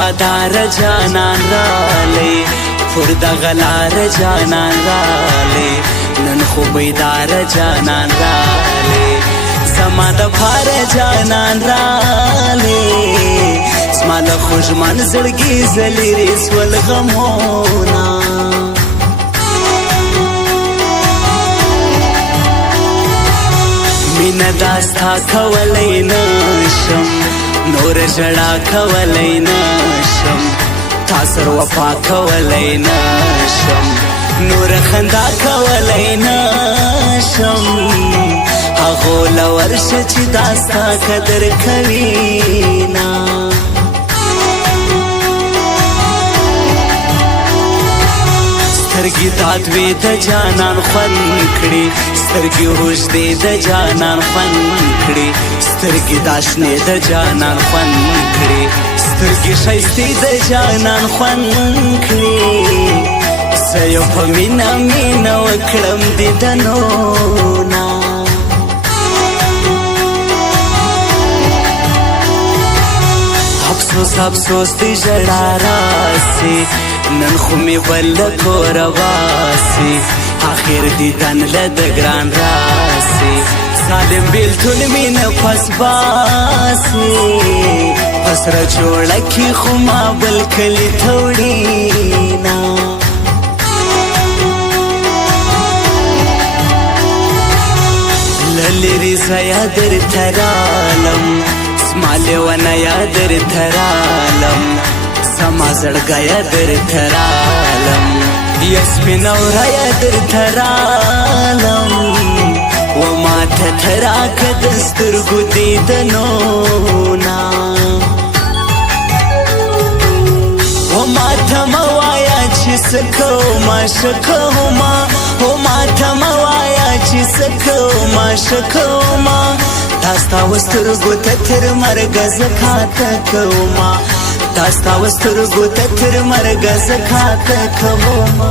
وفادار جانان رالی پر دغه لار جانان رالی نن خو بیدار جانان رالی زما د پار جانان رالی زما د خوږمن زړګي زلیري سول غمونه مینه داستا کولی نشم نور ژړا کولی نشم تا سر وفا کولی نشم نور خندا کولی نشم هغو له ورشه چې داستا قدر کوي نه سترګې دادوې د جانان خوند کړي سترګې اوږدې د جانان خوند کړي سترګې داشنې د جانان خوند کړي سترګې ښایستې د جانان خوند کړي زه یو په مینه مینه وکړم دیدنونه افسوس افسوس دی ژړا راسي نن خو مې بل کوره باسي اخر دیدن له د ګران راسي سالم بیلتون مې نه پس باسي په سره جوړه کې خو ما بل کلي ته وړينه له لرې زه یا درته رالم زما لیونه یا درته رالم زما زړګیه درته رالم یا سپینه وریه درته رالم و ماته ته راکړه د سترګو دیدنونه و ماته مه وایه چې څه کومه ښه کومه و ماته مه وایه چې څه کومه ښه کومه دا ستا و سترګو ته تر مرګه زه کاته کومه دا ستا و سترګو ته تر مرګه زه کاته کومه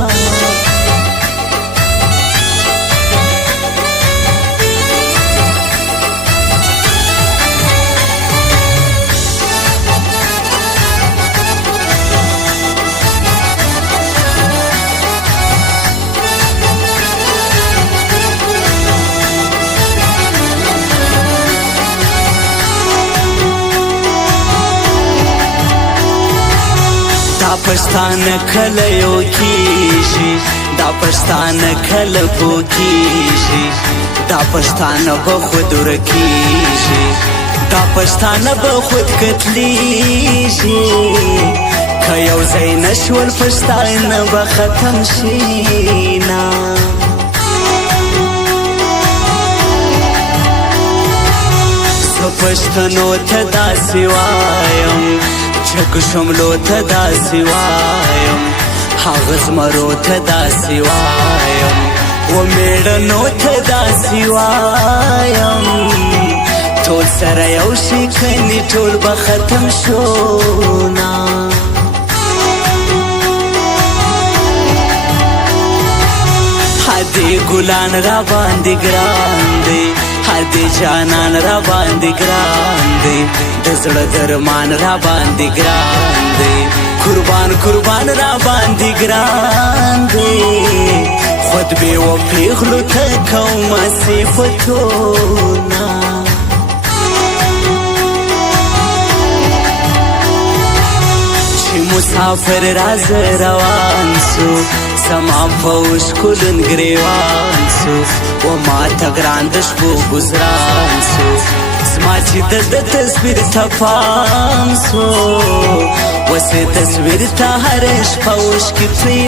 دا پښتانه کله یو کیږي دا پښتانه کله پوکیږي دا پښتانه به خود ورکیږي دا پښتانه به خود قتلیږي که یو ځای نشول پښتانه به ختم شي نه زه پښتنو ته داسې وایم چک شملو ته داسې وایم هغه زمرو ته داسې وایم و میړنو ته داسې وایم ټول سره یو شي کني ټول به ختم شو نه هدې ګلان را باندې ګران دی هدې جانان را باندې ګران دی د زړه درمان را باندې ګران دی قربان قربان را باندې ګران دی خود به و پیغلو ته کومه صفتونه چې مسافر راز روان سو زما په ښکلن ګریوان سو و ما ته ګران د شپو ګزران سو زما چې د تصویر ته پام سو وسې تصویر ته هر شپه اوښکې